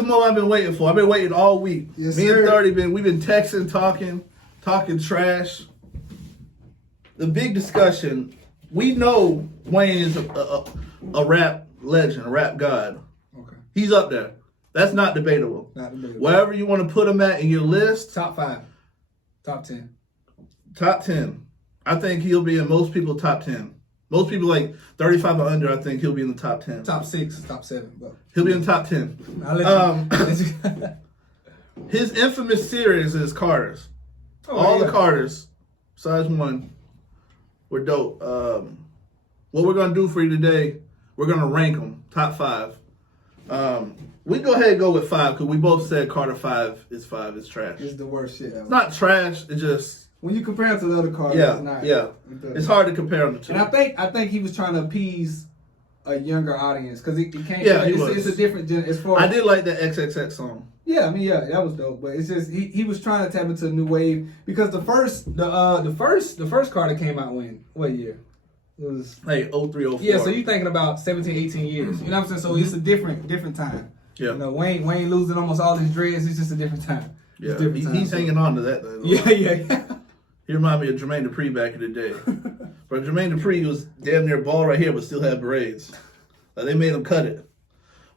the moment I've been waiting for. I've been waiting all week. Yes, Me sir. and 30 we've been texting, talking trash. The big discussion. We know Wayne is a rap legend, a rap god. Okay. He's up there. That's not debatable. Not debatable. Wherever you want to put him at in your list. Top 5. Top 10. Top 10. I think he'll be in most people's top 10. Most people like 35 or under, I think he'll be in the top 10. Top 6, top 7. But He'll be in the top 10. I'll let you. His infamous series is Carters. All the Carters, besides one, were dope. What we're going to do for you today, we're going to rank them, top 5. We go ahead and go with 5 because we both said Carter 5 is trash. It's the worst shit ever. It's not trash, it's just... When you compare it to the other Carters, it's not. Yeah. It's hard to compare them to two. And I think he was trying to appease a younger audience because it can't. Yeah, it's a different gen. As far I did like that XXX song. Yeah, I mean, yeah, that was dope. But it's just he was trying to tap into a new wave because the first Carter came out when what year? It was like 03, 04. Yeah, so you're thinking about 17, 18 years. You know what I'm saying? So it's a different time. Yeah. You know, Wayne losing almost all his dreads. It's just a different time. Yeah, he's hanging on to that though. Yeah. He reminded me of Jermaine Dupri back in the day. But Jermaine Dupri was damn near bald right here, but still had braids. They made him cut it.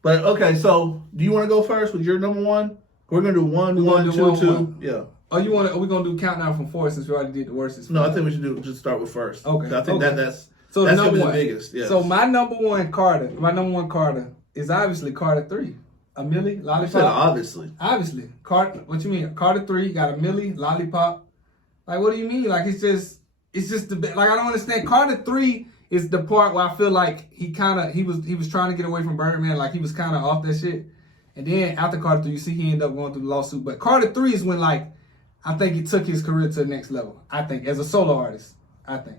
But okay, so do you want to go first with your number 1? We're gonna do 1, 2, 2. Yeah. Oh, are we gonna do countdown from 4 since we already did the worst? No, I think we should just start with first. Okay. I think that's number gonna be 1. the biggest. Yeah. So my number one Carter is obviously Carter 3. A Millie, Lollipop. I said obviously. Obviously. Carter, what you mean? Carter 3 got a Millie, Lollipop. Like, what do you mean? Like, it's just the like I don't understand. Carter 3 is the part where I feel like he was trying to get away from Birdman, like he was kind of off that shit. And then after Carter 3, you see he ended up going through the lawsuit. But Carter 3 is when like I think he took his career to the next level. I think as a solo artist, I think.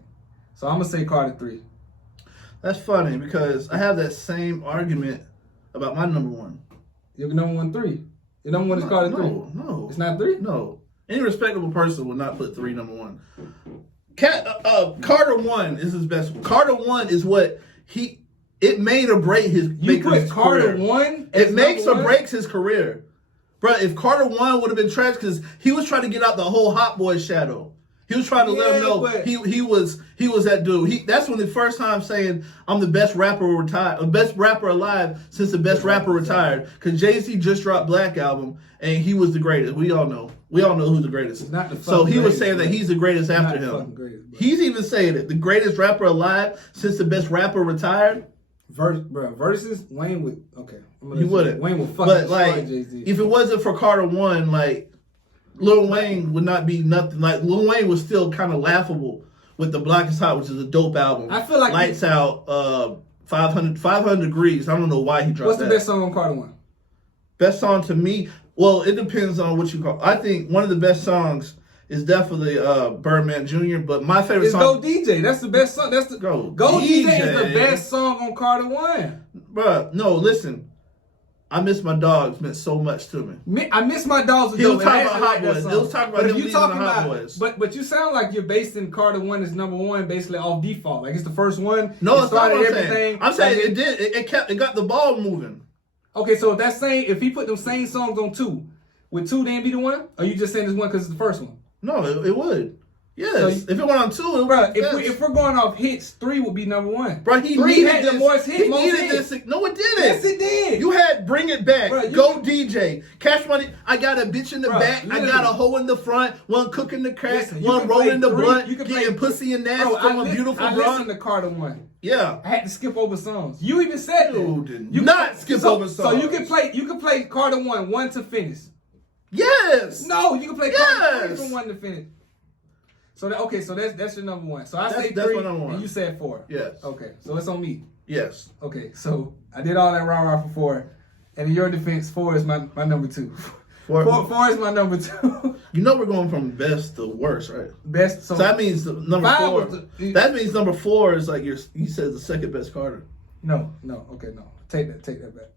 So I'm gonna say Carter 3. That's funny because I have that same argument about my number 1. Your number 1 3. Your number 1 is Carter 3. No, it's not 3. No. Any respectable person would not put 3 number 1. Carter 1 is his best one. Carter 1 is what it made or break his Carter career. 1? It makes or breaks his career. Bro, if Carter 1 would have been trash, because he was trying to get out the whole Hot Boy shadow. He was trying to let him know he was that dude. That's when the first time saying I'm the best rapper alive since the best rapper retired. Because Jay-Z just dropped Black Album and he was the greatest. We all know who's the greatest. So he was saying that he's the greatest after him. He's even saying it. The greatest rapper alive since the best rapper retired. Versus Wayne would He wouldn't. Wayne would fucking But like Jay-Z. if it wasn't for Carter 1, like Lil Wayne would not be nothing. Like Lil Wayne was still kind of laughable with The Block Is Hot, which is a dope album. I feel like Lights Out, 500 Degrees. I don't know why he dropped that. What's the best song on Carter 1? Best song to me? Well, it depends on what you call. I think one of the best songs is definitely Birdman Jr. But my favorite song is Go DJ. That's the best song. That's the Go DJ is the best song on Carter 1. Bruh, no, listen. I Miss My Dogs meant so much to me. I Miss My Dogs. He was talking about Hot Boys. He was talking about him leaving the Hot Boys. But you sound like you're basing Carter 1 as number 1 basically off default. Like it's the first one. No, it's not what I'm saying. I'm saying it did. It got the ball moving. Okay, so if he put them same songs on 2, would 2 then be the one? Or you just saying this one because it's the first one? No, it would. Yes, so if it went on 2, bro. If we're going off hits, 3 would be number 1. Bro, he 3 needed had this. the most hits. He needed this. No, it didn't. Yes, it did. You had Bring It Back, bro, Go DJ, Cash Money. I got a bitch in the back. Literally. I got a hoe in the front. One cooking the crack. Listen, one rolling the blunt. You can getting pussy and ass from a beautiful I bro. listened to Carter 1. Yeah, I had to skip over songs. You even said you that. did not skip over songs. So you can play Carter 1 to finish. Yes. No, you can play Carter 3 from 1 to finish. So that's your number 1. So I say 3, and you said 4. Yes. Okay, so it's on me. Yes. Okay, so I did all that rah-rah for 4, and in your defense, 4 is my number 2. 4 is my number 2. You know we're going from best to worst, right? Best. So that means number 4. That means number 4 is like you said the second best Carter. No. Okay, no. Take that back.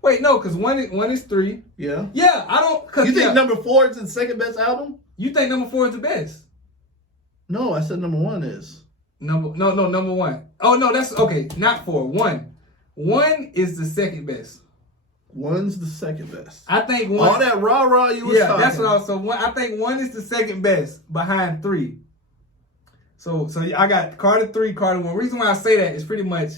Wait, no, because one is 3. Yeah. Yeah, I don't. You think number 4 is the second best album? You think number 4 is the best? No, I said number 1 is. Number 1. Oh no, that's okay. Not 4. 1. 1 is the second best. One's the second best. I think one. All that rah you was talking. That's what I was. So I think one is the second best behind 3. So I got Carter 3, Carter 1. Reason why I say that is pretty much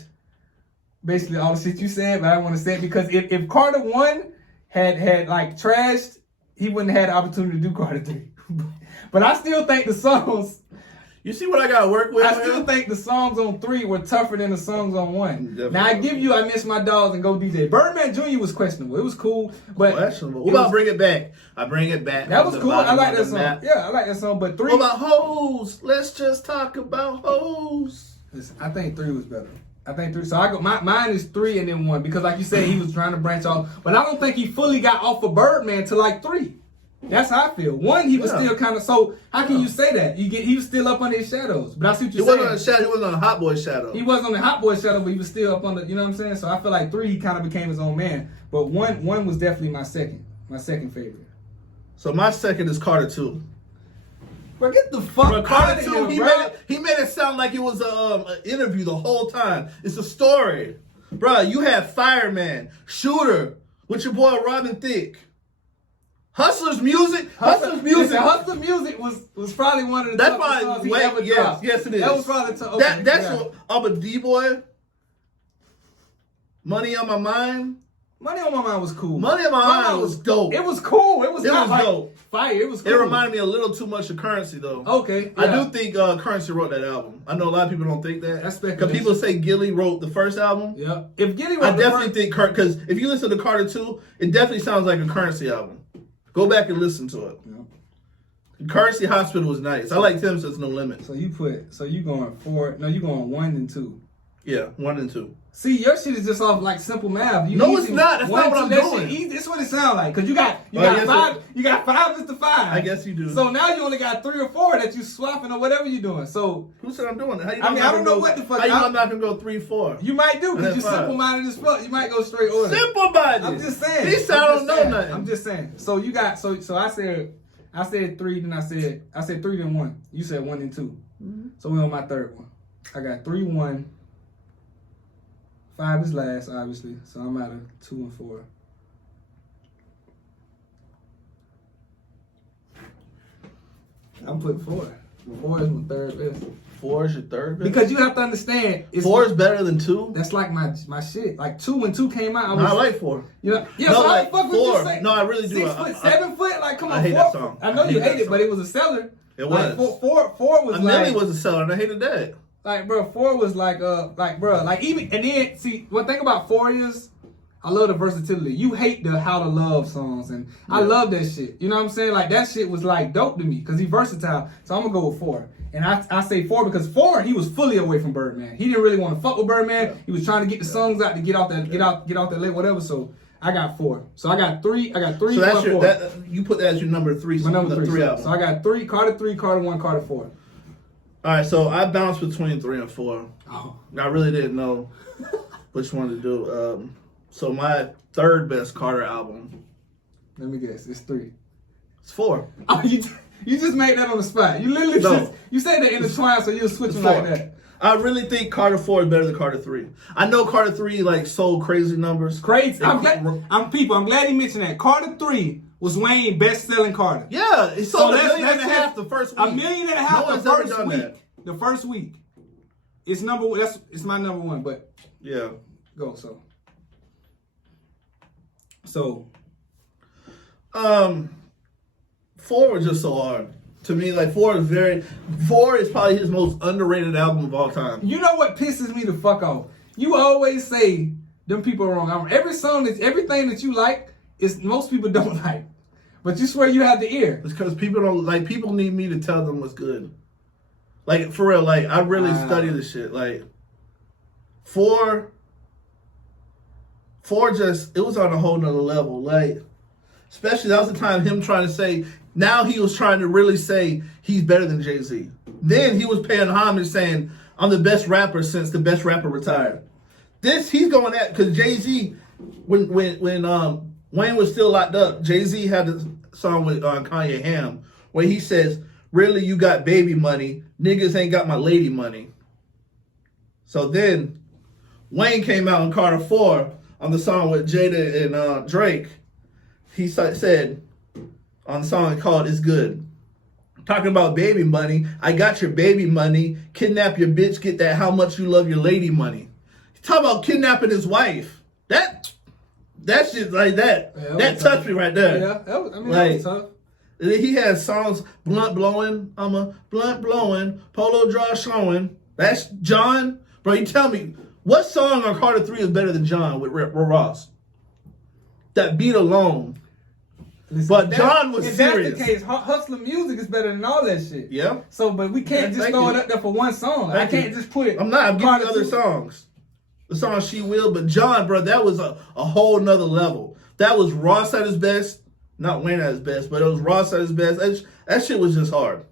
basically all the shit you said, but I don't want to say it because if Carter 1 had like trashed, he wouldn't have had the opportunity to do Carter 3. But I still think the songs. You see what I got to work with? I still think the songs on 3 were tougher than the songs on 1. Definitely. Now I give you I Miss My Dogs and Go DJ. Birdman Jr. was questionable. It was cool, but questionable. What about Bring It Back? I Bring It Back. That was cool. I like that song. Yeah, I like that song. But 3. What about Hoes? Let's just talk about Hoes. Listen, I think 3 was better. I think 3. So I go. Mine is 3 and then 1 because, like you said, he was trying to branch off, but I don't think he fully got off of Birdman to like 3. That's how I feel. 1, he was still kind of. So how can you say that? He was still up under his shadows. But I see what you're saying. He wasn't on the Hot Boy shadow. He wasn't on the Hot Boy shadow, but he was still up under. You know what I'm saying? So I feel like 3, he kind of became his own man. But 1 was definitely my second favorite. So my second is Carter 2. Bro, get the fuck out Carter of 2, here, he made it sound like it was an interview the whole time. It's a story. Bro, you had Fireman, Shooter, with your boy Robin Thicke. Hustler's Music. Hustler's Music was probably one of the toughest songs he ever dropped. Yes, it is. That was probably that's what a D-Boy. Money on My Mind. Money on My Mind was cool. Money on My Mind was dope. It was cool. It was dope. Fire. It was cool. It reminded me a little too much of Currency, though. Okay. Yeah. I do think Currency wrote that album. I know a lot of people don't think that. That's speculative. Because people say Gilly wrote the first album. Yeah. If Gilly wrote I definitely think because if you listen to Carter 2, it definitely sounds like a Currency album. Go back and listen to it. Yeah. Currency Hospital was nice. I like Tim, so it's No Limit. So you going 4? No, you going 1 and 2. Yeah, 1 and 2. See, your shit is just off like simple math. No, it's not. That's not what I'm doing. That's what it sounds like. Cause you got 5. You got 5 is the 5. I guess you do. So now you only got 3 or 4 that you swapping or whatever you're doing. So who said I'm doing it? How you I don't know what the fuck. How you know I'm not gonna go 3-4? You might do because you're simple minded as fuck. You might go straight order. Simple minded. I'm just saying. He said I don't know nothing. I'm just saying. So you got so I said 3, then I said 3 then 1. You said 1 and 2. Mm-hmm. So we're on my third one. I got 3, 1. 5 is last, obviously. So I'm out of 2 and 4. I'm putting 4. 4 is my third best. 4 is your third best? Because you have to understand. 4 is better than 2? That's like my shit. Like 2 when 2 came out. I like 4. You know, yeah, no, so like how the fuck 4. would you say? No, I really do. 6 foot, 7 foot? Like, come on, I hate 4. that song. I know you hate it, but it was a seller. It was. Like, 4 was like. Millie was a seller, and I hated that. Like, bro, 4 was like, even, and then, see, one thing about 4 is, I love the versatility. You hate the How to Love songs, and I love that shit. You know what I'm saying? Like, that shit was, like, dope to me, because he's versatile. So I'm going to go with 4. And I say 4 because 4, he was fully away from Birdman. He didn't really want to fuck with Birdman. Yeah. He was trying to get the songs out to get out that late, whatever. So I got 4. So I got 3. So that's your, you put that as your number 3. My number 3 album. So I got 3, Carter 3, Carter 1, Carter 4. All right, so I bounced between 3 and 4. Oh. I really didn't know which one to do. So my third best Carter album. Let me guess. It's 3. It's 4. Oh, you just made that on the spot. You literally you said that intertwined, so you were switching like that. I really think Carter 4 is better than Carter 3. I know Carter 3 like sold crazy numbers. Crazy. I'm glad he mentioned that. Carter 3 was Wayne's best-selling Carter. Yeah, it sold $1.5 million the first week. $1.5 million the first week. The first week. It's number one. It's my number 1. But yeah, go So 4 was just so hard. To me, like 4 is probably his most underrated album of all time. You know what pisses me the fuck off? You always say them people are wrong. Everything that you like is most people don't like. But you swear you have the ear. It's because people don't like. People need me to tell them what's good. Like for real, like I really study this shit. Like 4 just, it was on a whole nother level. Like, especially that was the time him trying to say. Now he was trying to really say he's better than Jay-Z. Then he was paying homage saying, I'm the best rapper since the best rapper retired. He's going at, because Jay-Z, when Wayne was still locked up, Jay-Z had a song with Kanye Ham where he says, really, you got baby money. Niggas ain't got my lady money. So then Wayne came out in Carter 4 on the song with Jada and Drake, he said on the song called "It's Good," talking about baby money. I got your baby money. Kidnap your bitch. Get that how much you love your lady money. He talking about kidnapping his wife. That shit like that. Yeah, that touched me right there. Yeah, that was tough. He has songs, blunt blowing, I'm a blunt blowing, polo draw showing. That's John. Bro, you tell me, what song on Carter 3 is better than John with Ross? That beat alone. Listen, but John was serious. If that's the case, Hustler music is better than all that shit. Yeah. So, but we can't just throw it up there for one song. I can't just put it. I'm giving other songs. The song She Will, but John, bro, that was a whole nother level. That was Ross at his best. Not Wayne at his best, but it was Ross at his best. That shit was just hard.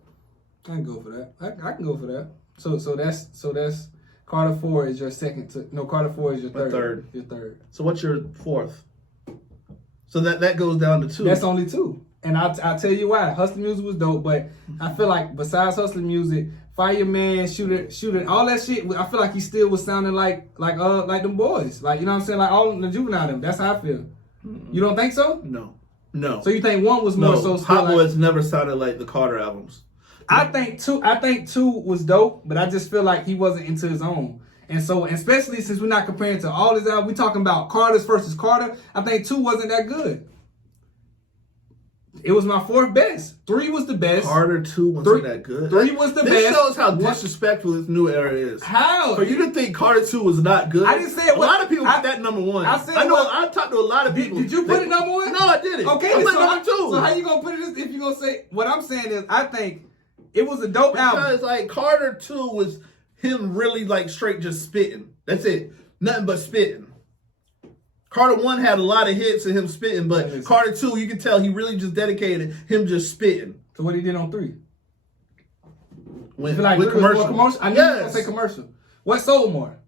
I can go for that. I can go for that. So that's Carter 4 is your second. Carter 4 is your third. Your third. So what's your fourth? So that goes down to 2. That's only 2. And I'll tell you why. Hustler music was dope, but I feel like besides Hustler music, Fireman, Shooter, all that shit, I feel like he still was sounding like them boys. Like, you know what I'm saying? Like all the Juvenile them. That's how I feel. You don't think so? No. So you think 1 was more so still Hot Boys never sounded like the Carter albums. I think 2 was dope, but I just feel like he wasn't into his own. And so, especially since we're not comparing to all his albums, we're talking about Carter's versus Carter. I think 2 wasn't that good. It was my 4th best. 3 was the best. Carter 2 wasn't that good. 3 was the best. This shows how disrespectful this new era is. How? For you to think Carter 2 was not good. I didn't say it. A lot of people put that number 1. I talked to a lot of people. Did you put it number 1? No, I didn't. Okay, I put number 2. So how you gonna put it if you gonna say what I'm saying is I think it was a dope album. Because like Carter 2 was him really like straight just spitting. That's it. Nothing but spitting. Carter 1 had a lot of hits of him spitting, but Carter 2, you can tell he really just dedicated him just spitting. So what he did on 3? With commercial. I knew you were going to say commercial. What sold more?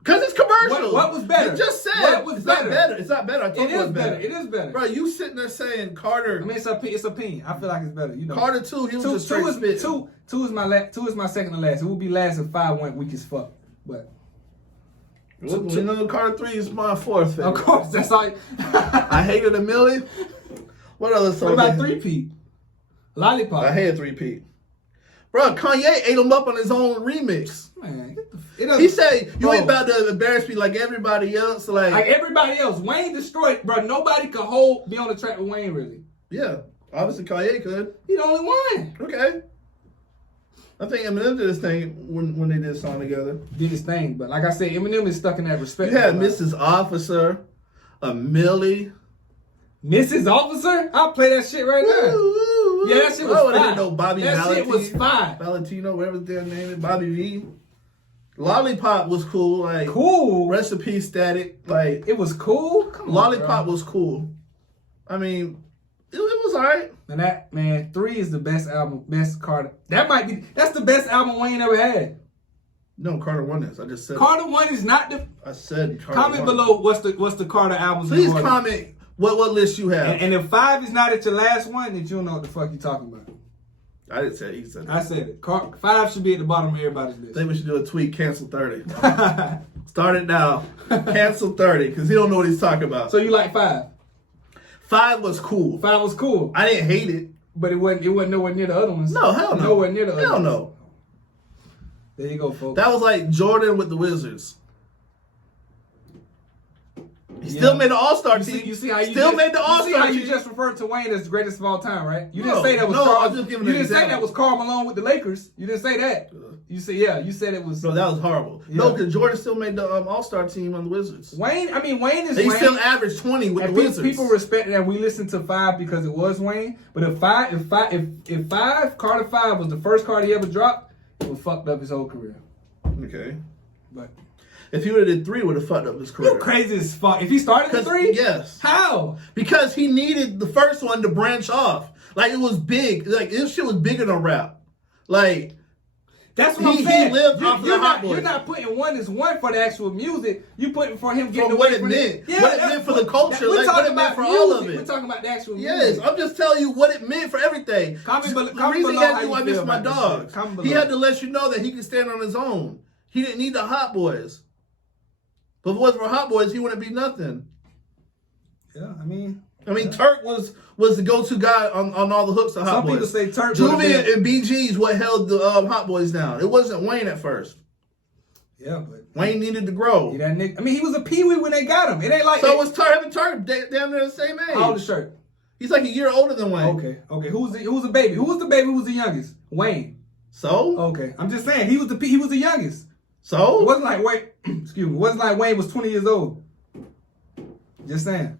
Because it's commercial. What was better? You just said what was better? It's not better. I told you it was better. It is better. Bro, you sitting there saying Carter. I mean, it's opinion. I feel like it's better. You know. Carter 2, he was just straight spitting. Two is my second to last. It would be last if 5 went weak as fuck. But. You know, Carter 3 is my 4th favorite. Of course, that's all. I hated a million. What other song? What about 3P? Lollipop. I hated 3P. Bro, Kanye ate him up on his own remix. Man, he said, you ain't about to embarrass me like everybody else. Like everybody else. Wayne destroyed, bro. Nobody could be on the track with Wayne, really. Yeah. Obviously, Kanye could. He the only one. Okay. I think Eminem did his thing when they did a song together. Did his thing, but like I said, Eminem is stuck in that respect. You had Mrs. Officer, a Millie. Mrs. Officer? I'll play that shit right now. Yeah, that shit was fire. No Bobby that Valentino, shit was fire. Valentino, whatever their name is, Bobby V. Lollipop was cool. Like cool. Rest in peace, Static. Like it was cool. Come on, Lollipop was cool. I mean, it was alright. And 3 is the best album, best Carter. That's the best album Wayne ever had. No, Carter 1 is. I just said Carter 1 is not the. I said Carter Comment 1. below what's the Carter albums. Please comment what list you have. And if 5 is not at your last one, then you don't know what the fuck you're talking about. I didn't say it. He said it. I said it. 5 should be at the bottom of everybody's list. I think we should do a tweet. Cancel 30. Start it now. Cancel 30 because he don't know what he's talking about. So you like 5? 5 was cool. 5 was cool. I didn't hate it. But it wasn't nowhere near the other ones. No, hell no. Nowhere near the other ones. Hell no. There you go, folks. That was like Jordan with the Wizards. He still made the All-Star team. You see how you made the All-Star team. You see how you just referred to Wayne as the greatest of all time, right? You didn't say that was Karl. I was just giving you didn't say that was Karl Malone with the Lakers. You didn't say that. You said you said it was. No, that was horrible. Yeah. No, because Jordan still made the All-Star team on the Wizards. Wayne is. He still averaged 20 with the Wizards. People respect that. We listened to 5 because it was Wayne. But if Carter 5 was the first card he ever dropped, it would fucked up his whole career. Okay. But if he would have did 3, it would have fucked up his career. You crazy as fuck. If he started at 3? Yes. How? Because he needed the first one to branch off. Like, it was big. Like, this shit was bigger than rap. Like, that's what I'm saying. He lived off the Hot Boys. You're not putting 1 as 1 for the actual music. You putting for him getting what it meant. Yeah, what it meant for the culture. Like, what it meant for all of it. We're talking about the actual music. Yes, I'm just telling you what it meant for everything. The reason he had to do I Miss My Dogs. He had to let you know that he could stand on his own. He didn't need the Hot Boys. But if it wasn't for Hot Boys, he wouldn't be nothing. Yeah, I mean, Turk was the go-to guy on all the hooks of Hot Boys. Some people say Turk. Juvie and BG's what held the Hot Boys down. It wasn't Wayne at first. Yeah, but Wayne needed to grow. That nigga, I mean, he was a peewee when they got him. It ain't like so was Turk and Turk damn near the same age. How old is Turk? He's like a year older than Wayne. Okay. Who was the baby? Who was the baby? Who was the youngest? Wayne. So? Okay, I'm just saying he was the youngest. So? It wasn't like Wayne. Excuse me. It wasn't like Wayne was 20 years old. Just saying.